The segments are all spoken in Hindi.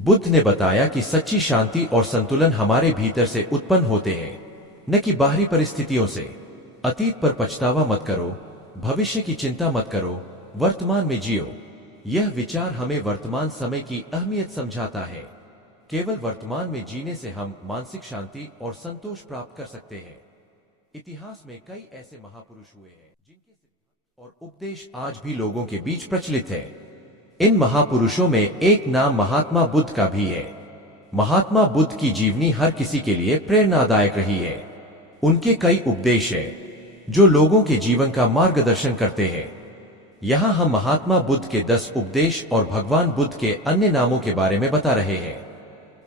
बुद्ध ने बताया कि सच्ची शांति और संतुलन हमारे भीतर से उत्पन्न होते हैं, न कि बाहरी परिस्थितियों से। अतीत पर पछतावा मत करो, भविष्य की चिंता मत करो, वर्तमान में जियो। यह विचार हमें वर्तमान समय की अहमियत समझाता है। केवल वर्तमान में जीने से हम मानसिक शांति और संतोष प्राप्त कर सकते हैं। इतिहास में कई ऐसे महापुरुष हुए हैं जिनके सिद्धांत और उपदेश आज भी लोगों के बीच प्रचलित है। इन महापुरुषों में एक नाम महात्मा बुद्ध का भी है। महात्मा बुद्ध की जीवनी हर किसी के लिए प्रेरणादायक रही है। उनके कई उपदेश हैं जो लोगों के जीवन का मार्गदर्शन करते हैं। यहाँ हम महात्मा बुद्ध के 10 उपदेश और भगवान बुद्ध के अन्य नामों के बारे में बता रहे हैं।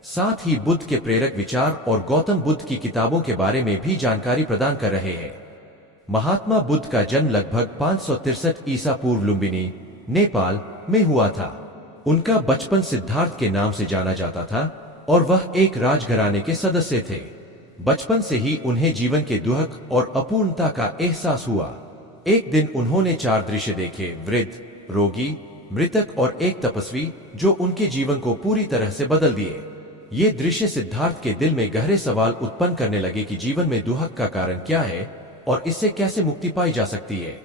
साथ ही बुद्ध के प्रेरक विचार और गौतम बुद्ध की किताबों के बारे में भी जानकारी प्रदान कर रहे हैं। महात्मा बुद्ध का जन्म लगभग 563 ईसा पूर्व लुम्बिनी, नेपाल में हुआ था। उनका बचपन सिद्धार्थ के नाम से जाना जाता था और वह एक राजघराने के सदस्य थे। बचपन से ही उन्हें जीवन के दुख और अपूर्णता का एहसास हुआ। एक दिन उन्होंने 4 दृश्य देखे, वृद्ध, रोगी, मृतक और एक तपस्वी, जो उनके जीवन को पूरी तरह से बदल दिए। ये दृश्य सिद्धार्थ के दिल में गहरे सवाल उत्पन्न करने लगे कि जीवन में दुख का कारण क्या है और इससे कैसे मुक्ति पाई जा सकती है।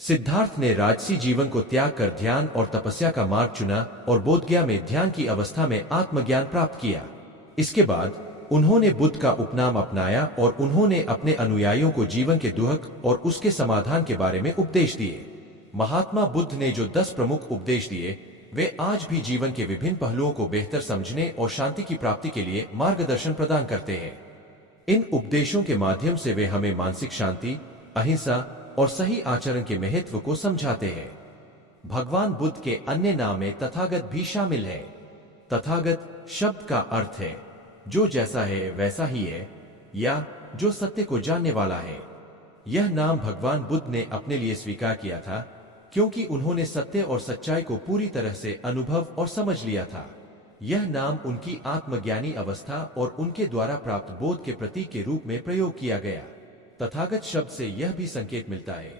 सिद्धार्थ ने राजसी जीवन को त्याग कर ध्यान और तपस्या का मार्ग चुना और बोधगया में ध्यान की अवस्था में आत्मज्ञान प्राप्त किया। इसके बाद उन्होंने बुद्ध का उपनाम अपनाया और उन्होंने अपने अनुयायियों को जीवन के दुख और उसके समाधान के बारे में उपदेश दिए। महात्मा बुद्ध ने जो 10 प्रमुख उपदेश दिए, वे आज भी जीवन के विभिन्न पहलुओं को बेहतर समझने और शांति की प्राप्ति के लिए मार्गदर्शन प्रदान करते हैं। इन उपदेशों के माध्यम से वे हमें मानसिक शांति, अहिंसा और सही आचरण के महत्व को समझाते हैं। भगवान बुद्ध के अन्य नाम में तथागत भी शामिल है। तथागत शब्द का अर्थ है जो जैसा है वैसा ही है, या जो सत्य को जानने वाला है। यह नाम भगवान बुद्ध ने अपने लिए स्वीकार किया था क्योंकि उन्होंने सत्य और सच्चाई को पूरी तरह से अनुभव और समझ लिया था। यह नाम उनकी आत्मज्ञानी अवस्था और उनके द्वारा प्राप्त बोध के प्रतीक के रूप में प्रयोग किया गया। तथागत शब्द से यह भी संकेत मिलता है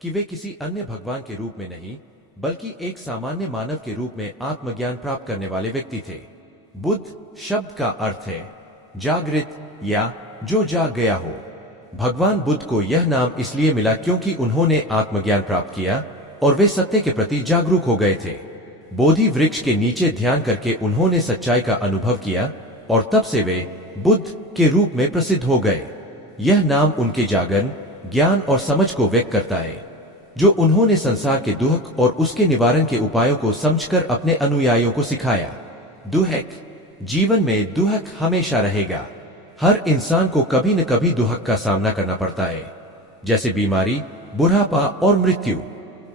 कि वे किसी अन्य भगवान के रूप में नहीं, बल्कि एक सामान्य मानव के रूप में आत्मज्ञान प्राप्त करने वाले व्यक्ति थे। बुद्ध शब्द का अर्थ है जागृत या जो जाग गया हो। भगवान बुद्ध को यह नाम इसलिए मिला क्योंकि उन्होंने आत्मज्ञान प्राप्त किया और वे सत्य के प्रति जागरूक हो गए थे। बोधि वृक्ष के नीचे ध्यान करके उन्होंने सच्चाई का अनुभव किया और तब से वे बुद्ध के रूप में प्रसिद्ध हो गए। यह नाम उनके जागरण, ज्ञान और समझ को व्यक्त करता है, जो उन्होंने संसार के दुख और उसके निवारण के उपायों को समझकर अपने अनुयायियों को सिखाया। दुख, जीवन में दुख हमेशा रहेगा। हर इंसान को कभी न कभी दुख का सामना करना पड़ता है, जैसे बीमारी, बुढ़ापा और मृत्यु।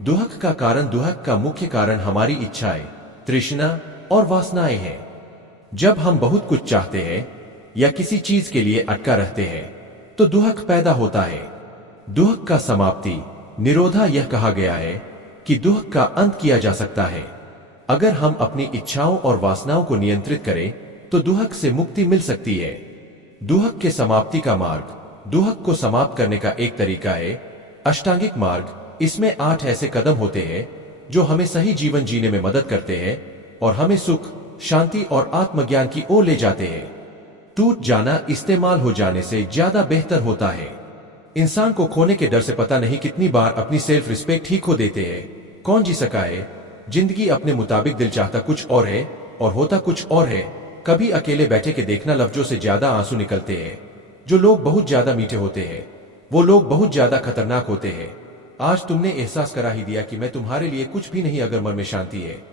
दुख का कारण, दुख का मुख्य कारण हमारी इच्छाएं, तृष्णा और वासनाएं हैं। जब हम बहुत कुछ चाहते हैं या किसी चीज के लिए अटका रहते हैं तो दुख पैदा होता है। दुख का समाप्ति, निरोधा, यह कहा गया है कि दुख का अंत किया जा सकता है। अगर हम अपनी इच्छाओं और वासनाओं को नियंत्रित करें तो दुख से मुक्ति मिल सकती है। दुख के समाप्ति का मार्ग, दुख को समाप्त करने का एक तरीका है अष्टांगिक मार्ग। इसमें 8 ऐसे कदम होते हैं जो हमें सही जीवन जीने में मदद करते हैं और हमें सुख, शांति और आत्मज्ञान की ओर ले जाते हैं। टूट जाना इस्तेमाल हो जाने से ज्यादा बेहतर होता है। इंसान को खोने के डर से पता नहीं कितनी बार अपनी सेल्फ रिस्पेक्ट ही खो देते हैं। कौन जी सका है? जिंदगी अपने मुताबिक, दिल चाहता कुछ और है और होता कुछ और है। कभी अकेले बैठे के देखना, लफ्जों से ज्यादा आंसू निकलते हैं। जो लोग बहुत ज्यादा मीठे होते हैं वो लोग बहुत ज्यादा खतरनाक होते हैं। आज तुमने एहसास करा ही दिया कि मैं तुम्हारे लिए कुछ भी नहीं अगर मन में शांति है।